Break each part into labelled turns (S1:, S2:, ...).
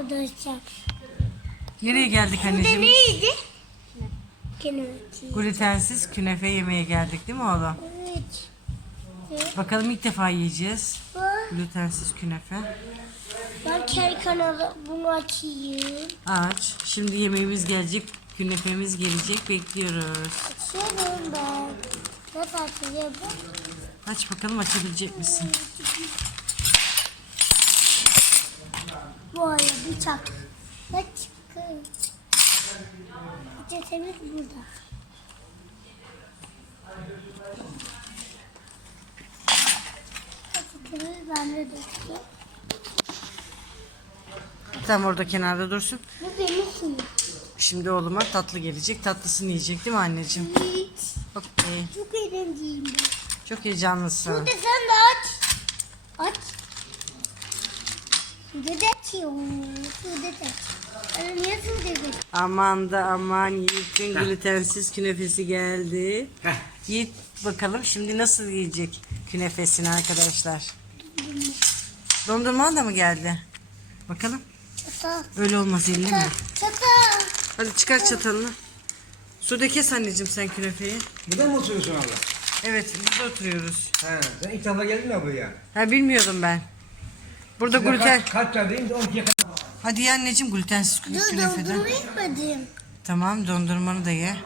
S1: arkadaşlar.
S2: Nereye geldik
S1: Bu da
S2: anneciğim?
S1: neydi? Künefe.
S2: Glutensiz künefe yemeye geldik değil mi oğlum?
S1: Evet. Evet.
S2: Bakalım ilk defa yiyeceğiz.
S1: Bak,
S2: Glutensiz künefe.
S1: ben kendi kanalı bunu açayım.
S2: Aç. Şimdi yemeğimiz gelecek. Künefemiz gelecek. Bekliyoruz.
S1: Açıyorum ben. Nasıl açılıyor bu?
S2: Aç bakalım, açabilecek misin?
S1: Bu arada bıçak. Bak çıkıyor. Cetemiz burada. Cetemiz bende dursun.
S2: Tam orada kenarda dursun.
S1: Bu benim suyum.
S2: Şimdi oğluma tatlı gelecek. Tatlısını yiyecek değil mi anneciğim?
S1: Hiç.
S2: Okey.
S1: Çok eğlenceliyim ben.
S2: Çok heyecanlısın.
S1: Sude sen de aç. Aç. Sude de açıyor. Sude de aç. Niye Sude de?
S2: Aman da aman, Yiğit'in glutensiz künefesi geldi. Yiğit bakalım şimdi nasıl yiyecek künefesini arkadaşlar. Dondurma da mı geldi? Bakalım.
S1: Çatal.
S2: Öyle olmaz, elle mi?
S1: Çatal.
S2: Hadi çıkar çatalını. Suda kes anneciğim sen künefeyi.
S3: Burada mı oturuyorsun abla?
S2: Evet, burada oturuyoruz.
S3: He, sen ilk defa geldin mi buraya?
S2: Ha, bilmiyordum ben. Burada
S3: Size
S2: gluten...
S3: Kaç tardayım da 12'ye kadar.
S2: Hadi ye anneciğim glutensiz
S1: Dur
S2: künefeden.
S1: dondurma yıkmadım.
S2: Tamam, dondurmanı da ye.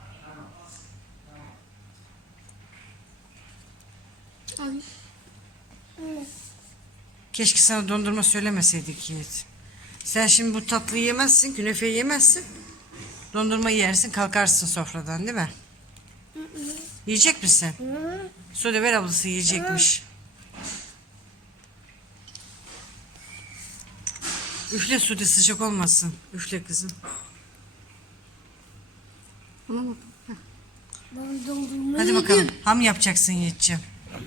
S2: Keşke sana dondurma söylemeseydik Yiğit. Sen şimdi bu tatlıyı yemezsin, künefeyi yemezsin. Dondurma yersin, kalkarsın sofradan değil mi? Yiyecek misin? Sude ver, ablası yiyecekmiş. Üfle Sude, sıcak olmasın. Üfle kızım.
S1: Ben dondurma
S2: Hadi
S1: yedim.
S2: bakalım. Ham yapacaksın Yiğit'ciğim.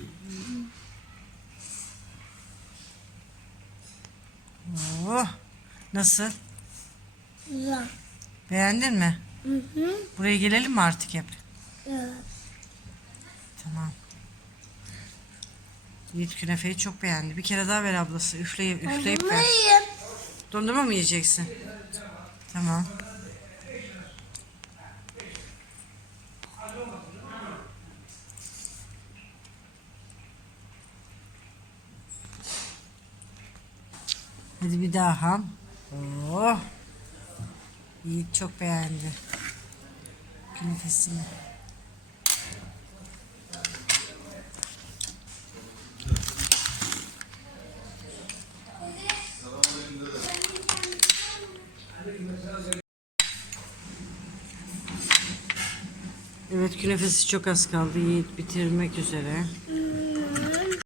S2: Oh, nasıl?
S1: Güzel.
S2: Beğendin mi?
S1: Hı hı.
S2: Buraya gelelim mi artık hep?
S1: Evet.
S2: Tamam. Yiğit künefeyi çok beğendi. Bir kere daha ver ablası. Üfleyip
S1: Dondurma
S2: ver.
S1: yiyeyim.
S2: Dondurma mı yiyeceksin? Tamam. Hadi bir daha ham. Oh. Yiğit çok beğendi künefesini. Evet, künefesi çok az kaldı. Yiğit bitirmek üzere.